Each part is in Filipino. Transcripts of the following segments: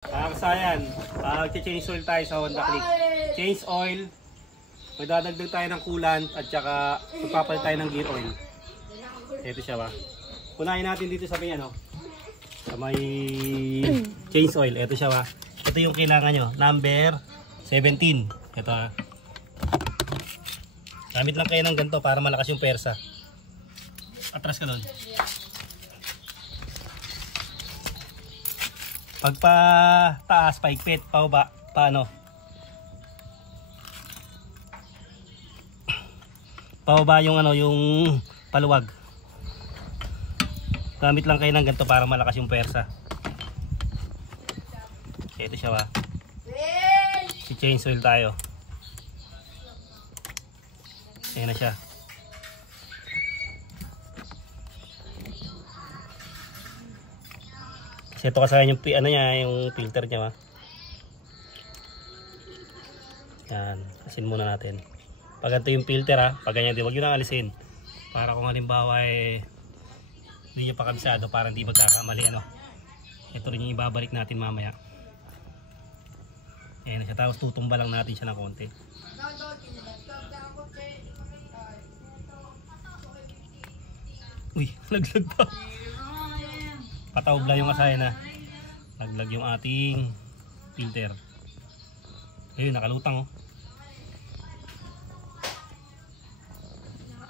Kasayan, change oil tayo sa Honda Click. Change oil, magdadagdag tayo ng coolant at saka magpapalit tayo ng gear oil. Ito siya ba. Punahin natin dito sa may sa may change oil. Ito siya ba. Ito yung kailangan nyo, number 17. Ito ha. Gamit lang kayo ng ganito para malakas yung persa. Atras ka doon. Pagpa taas, paikpit, pababa, paano? Pababa yung yung paluwag. Gamit lang kayo ng ganito para malakas yung persa. Ito siya ba. Si change oil tayo. Ayan na siya. Kasi ito kasaya yung yung filter niya ba. Yan, asin muna natin. Pag ganito yung filter pag ganyan din, wag yun ang alisin. Para kung halimbawa hindi nyo pa kabisado para hindi magkakamali Ito rin yung ibabalik natin mamaya. Ayan na siya, tapos tutumba lang natin siya ng konti. Uy, naglag pa. Patawag lang yung asaya na. Naglag yung ating filter. Ayun, nakalutang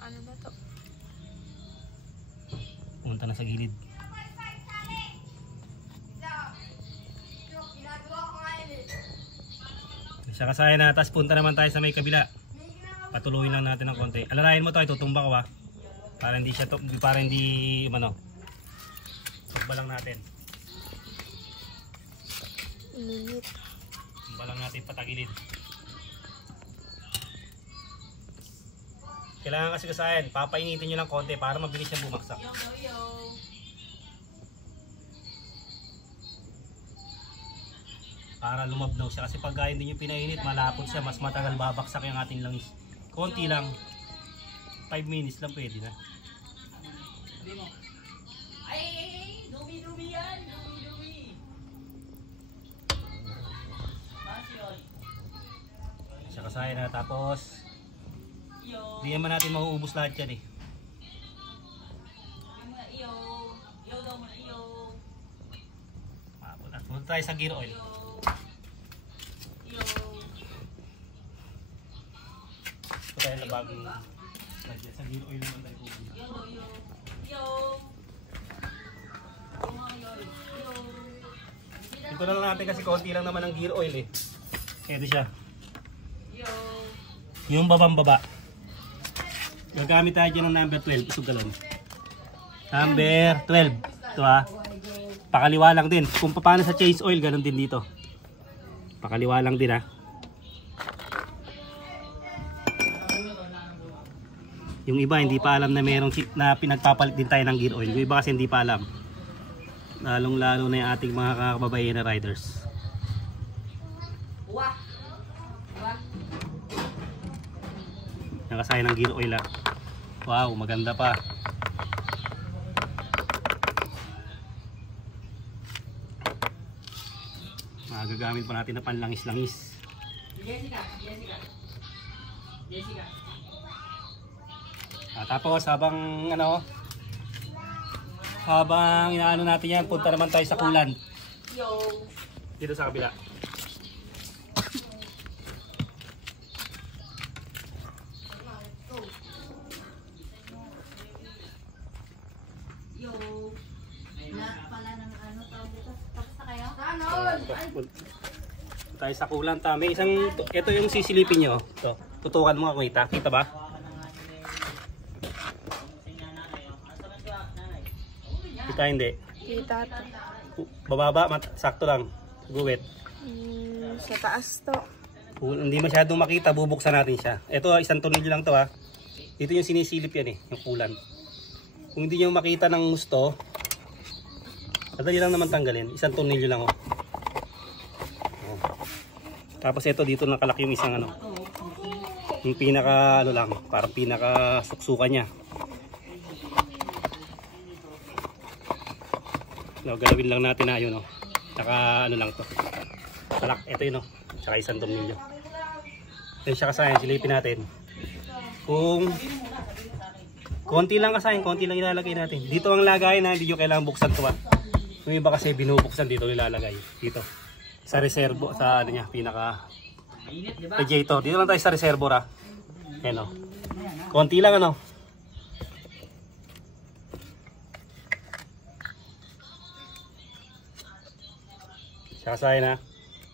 Ano ba to? Punta na sa gilid. Siya kasaya na, tapos punta naman tayo sa may kabila. Patuloyin lang natin ng konti. Alalayan mo to, tutumba ko para hindi siya para hindi tumba lang natin. Init. Tumba lang natin patagilid. Kailangan kasi kasayan, papainitin nyo lang konti para mabilis siyang bumaksak. Para lumabnaw siya, kasi pag hindi nyo pinainit, malapot siya, mas matagal babaksak yung ating langis. Konti lang, 5 minutes lang pwede na. Ay, dumi-dumi yan, dumi-dumi. Siya kasaya na, tapos hindi naman natin mauubos lahat yan Punta tayo sa gear oil. Punta tayo na bagong sa gear oil naman tayo pupunta. Ito lang natin kasi konti lang naman ang gear oil Ito siya. Yung babang-baba. Gagamit tayo dyan ng number 12. Isog galon. Number 12. Ito Pakaliwa lang din. Kung paano sa change oil, ganun din dito. Pakaliwa lang din Yung iba hindi pa alam na mayroong na pinagpapalit din tayo ng gear oil. Yung iba kasi hindi pa alam. Lalong lalo na yung ating mga kababayan na riders. Nakasaya ng gear oil Wow, maganda pa. Gagamit pa natin na panlangis-langis. Jessica. Tapos habang habang inaano natin yan, punta naman tayo sa coolant. Dito sa kabila. Tayo sa coolant May isang, ito yung sisilipin nyo. Ito, tutukan mo kung kita ba? Kita hindi. Kita to. Bababa, sakto lang. Guwit. Sa taas to. Hindi masyadong makita, bubuksan natin siya. Ito, isang tornilyo lang to Ito yung sinisilip yan yung coolant. Kung hindi nyo makita ng gusto, madali lang naman tanggalin. Isang tornilyo lang Tapos ito dito nakalaki yung isang yung pinaka lang, parang pinaka suksukan niya. Galawin lang natin na yun Naka ano lang to. Salak, ito yun o. Tsaka isang tornilyo. Then siya kasayan, silipin natin. Kung konti lang kasayan, konti lang ilalagay natin. Dito ang lagay na hindi nyo kailangan buksan to. Yung iba kasi binubuksan dito nilalagay. Dito. Sa reservo, sa ano niya, pinaka radiator. Dito lang tayo sa reservoir ha. Ayan o. Konti lang ano. Siya kasayan ha.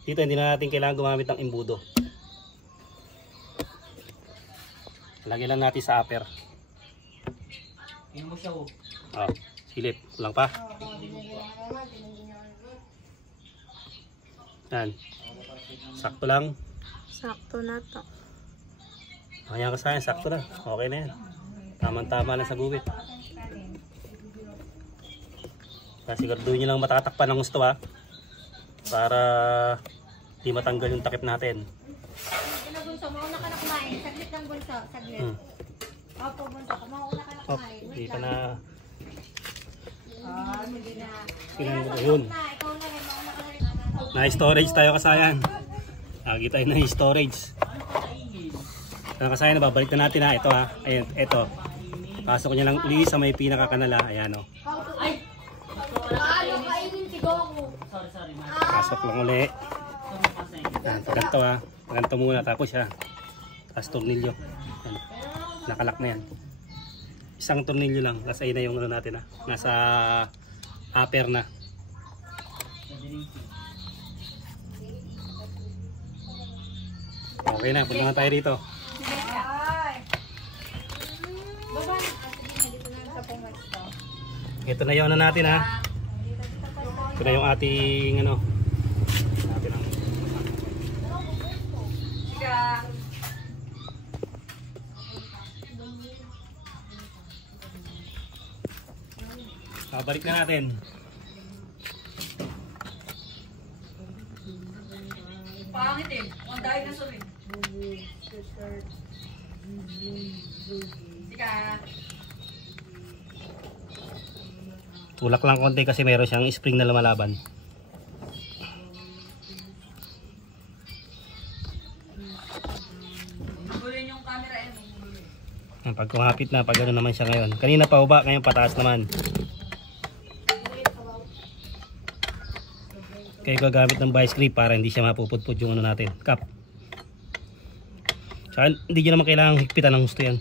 Dito hindi na natin kailangan gumamit ng embudo. Lagyan lang natin sa upper. Ino mo siya oh. Oh, silip. Kulang pa. Yan. Sakto lang. Sakto na to. Ayan kasayan, sakto na. Okay na yan. Tama-tama lang sa guwit. Siguraduhin nyo lang matatakpan ng gusto ha. Para di matanggal yung takip natin. Bunso, mauna ka na kumain. Saglit lang bunso, saglit. Opo, bunso, mauna ka na Oh, kumain. hindi pa na. Sige na. Ayun. Na, ikaw na rin, mauna ka na rin. Na-storage tayo kasayan. Lagi tayo na storage. Ang kasayan, babalik na natin ha. Ito ha. Ayan, ito. Pasok niya lang uli sa may pinakakanala. Ayan o. Ay! Paano kainin si Goku? Sorry, ma. Pasok lang uli. Ayan, paganto ha. Paganto muna. Tapos siya. Tapos tornilyo. Ayan. Nakalak na yan. Isang tornilyo lang. Nasa na yung ano natin ha. Nasa upper na. Okay na. Punta na tayo rito. Ito na yung ano natin ha. Ito na yung ating ano. Natin ang balik na natin. Pangit eh. Ang dinosaur eh. Sika. Tulak lang konti kasi meron siyang spring na lumalaban. Gulin yung camera eh. Pag kumapit na, pag gano'n naman siya ngayon. Kanina pa uba, ngayon pataas naman. Kaya gagamit ng vice grip para hindi siya mapupudpud yung ano natin, cap. Tsaka hindi nyo naman kailangang higpitan ng gusto yan.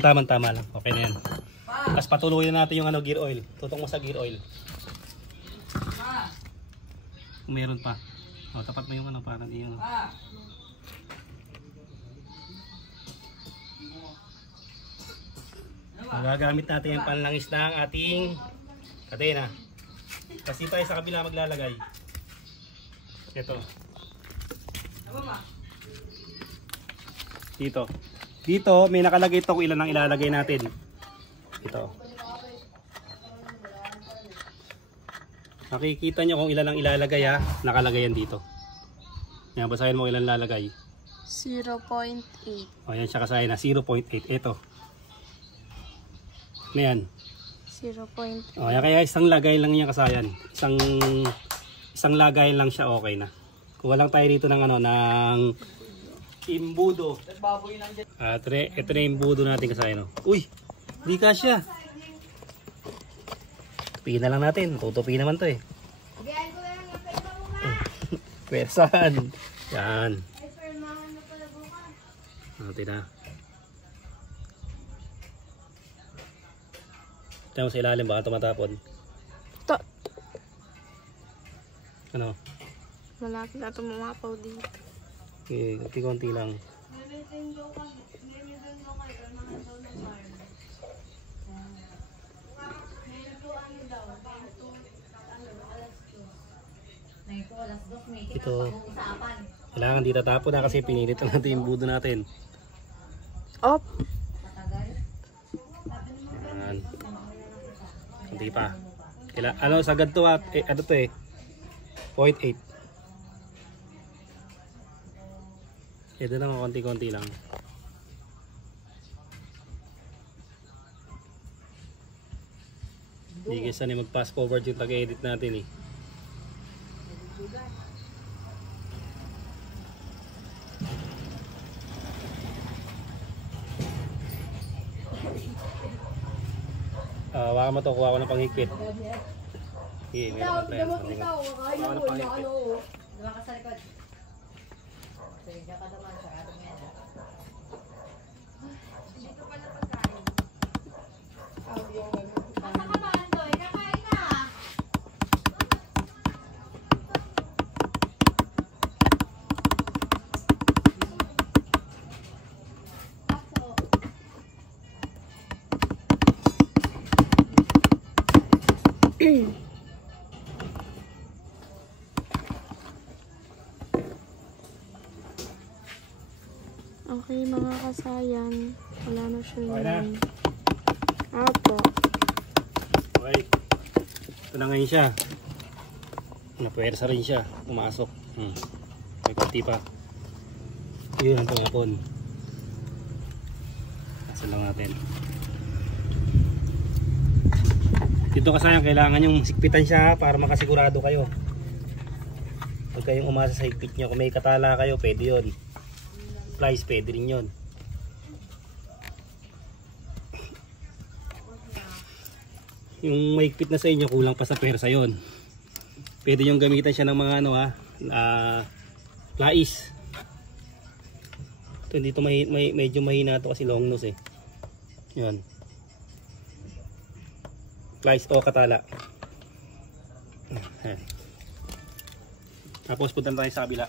Tama-tama lang, okay na yan. Tapos patuloy natin yung ano, gear oil. Tutok mo sa gear oil. Kung meron pa. O, tapat mo yung ano, parang yung gagamit natin yung panlangis ng ating kadena. Kasi tayo sa kabila maglalagay. Ito. Dito. Dito may nakalagay ito kung ilan ang ilalagay natin. Ito. Makikita nyo kung ilan ang ilalagay ha. Nakalagay yan dito. Yan, basahin mo ilan lalagay. 0.8. O yan siya kasahin na 0.8. Ito. Ano yan? 0.8. O yan, kaya isang lagay lang niya kasayan. Isang lagay lang siya, okay na. Kuha lang tayo dito ng ano, ng imbudo. At ito na yung imbudo natin kasayan. Uy! Di kasya. Tupiin na lang natin. Tutupiin naman to eh. Pwersahan. Yan. Natin na. Tignan mo sa ilalim, baka tumatapon. To. Ano? Malapit na ito mapaw dito. Okay, konti-konti lang. Ito. Kailangan di tatapon na kasi pinilit na natin yung budo natin. Op. Yan. Hindi pa. Ano, sagad to at ano to eh. 0.8. Ito naman konti-konti lang. Hindi kasi mag fast forward yung tag-edit natin eh. Baka mo to, kuha ko ng panghigpit. Sige, meron ka pala. Kuha ko ng panghigpit. Diba ka sa likod? Sige, diyan ka naman sa ating yan. Dito pala pagkain. Basta ka ba, Andoy? Kakain na! Aso. Okay mga kasayan. Wala na siya Okay na? nun. Apo. Okay. Ito na ngayon siya. Napuwersa rin siya. Pumasok. May konti pa. Yun ang pangapon. Kasan lang natin. Dito kasayang kailangan yung sikpitan siya para makasigurado kayo. Huwag kayong umasa sa higpit nyo. Kung may katala kayo, pwede yun. Splice, pwede rin yun. Yung mahigpit na sa inyo, kulang pa sa persa yun. Pwede yung gamitan siya ng mga ano lais. Ito dito medyo mahina ito kasi long nose eh. Yan. Lais o katala. Tapos punta tayo sa kabila.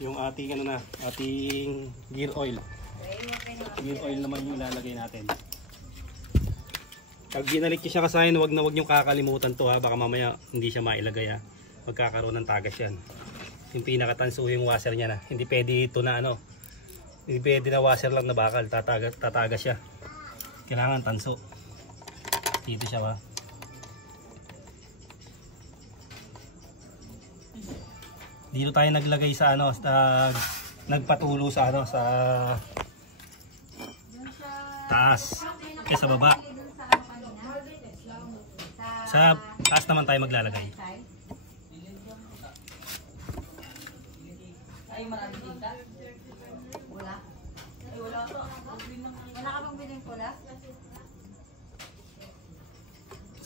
Yung ating ano na, ating gear oil. Gear oil naman yung ilalagay natin. Pag ginalik nyo siya kasahin, wag nyo kakalimutan to ha. Baka mamaya hindi siya mailagay ha. Magkakaroon ng tagas yan. Yung pinakatanso yung washer niya na. Hindi pwede ito na ano. Hindi pwede na washer lang na bakal. Tatagas siya. Kailangan tanso. Dito siya ba. Dito tayo naglagay sa ano, nagpatulo sa ano, sa taas. Sa baba. Sa taas naman tayo maglalagay. Ay, marami tinta. Wala. Ay, wala ka. Wala ka bang biling pula?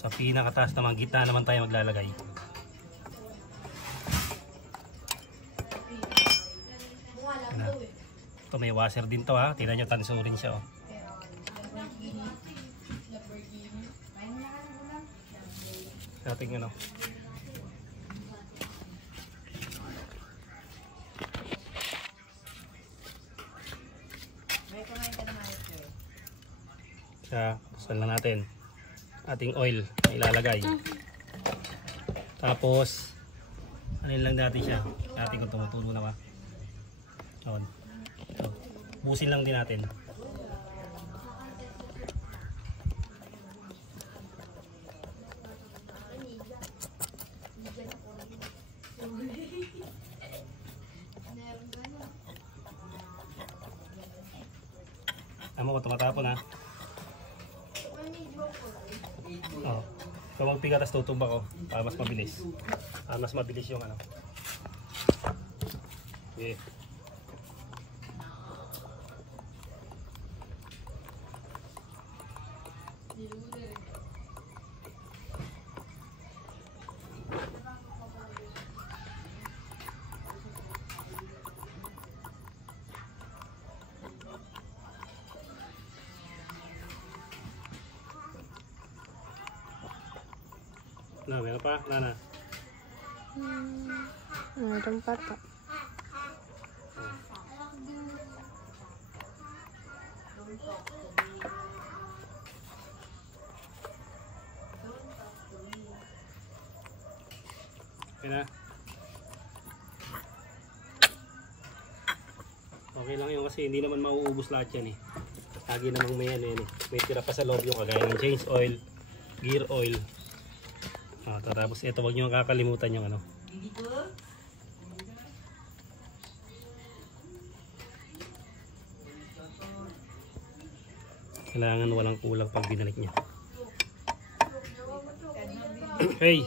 Sa pinakataas naman, gitna naman tayo maglalagay. Ito may washer din to ha. Tingnan nyo, tanso rin siya oh. Ating ano. Kaya, saan lang natin ating oil na ilalagay. Tapos ano lang natin siya. Ating kung tumutulo na ba. So, busin lang din natin. Tama ko, tumatapon ha. Oh. So magpiga tas tutumba ko para mas mabilis. Para mas mabilis yung ano. Okay. Na, meron pa? Nana. Meron pa to. Okay na. Okay lang yun kasi hindi naman mauubos lahat yan eh. Lagi namang may ano yan eh. May tira pa sa loob yung kagaya ng change oil, gear oil. Tapos ito, wag nyo kakalimutan yung ano. Kailangan walang kulang pag binalik nyo. Okay.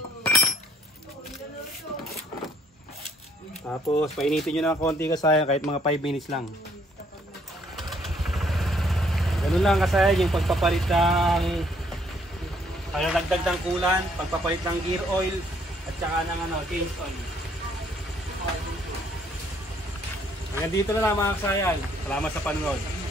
Tapos, painitin nyo ng konti kasayan kahit mga 5 minutes lang. Ganun lang kasayan yung pagpapalit ng pagdagdag ng kulan, pagpapalit ng gear oil, at saka ng change oil. Hanggang dito na lang mga kasayan. Salamat sa panonood.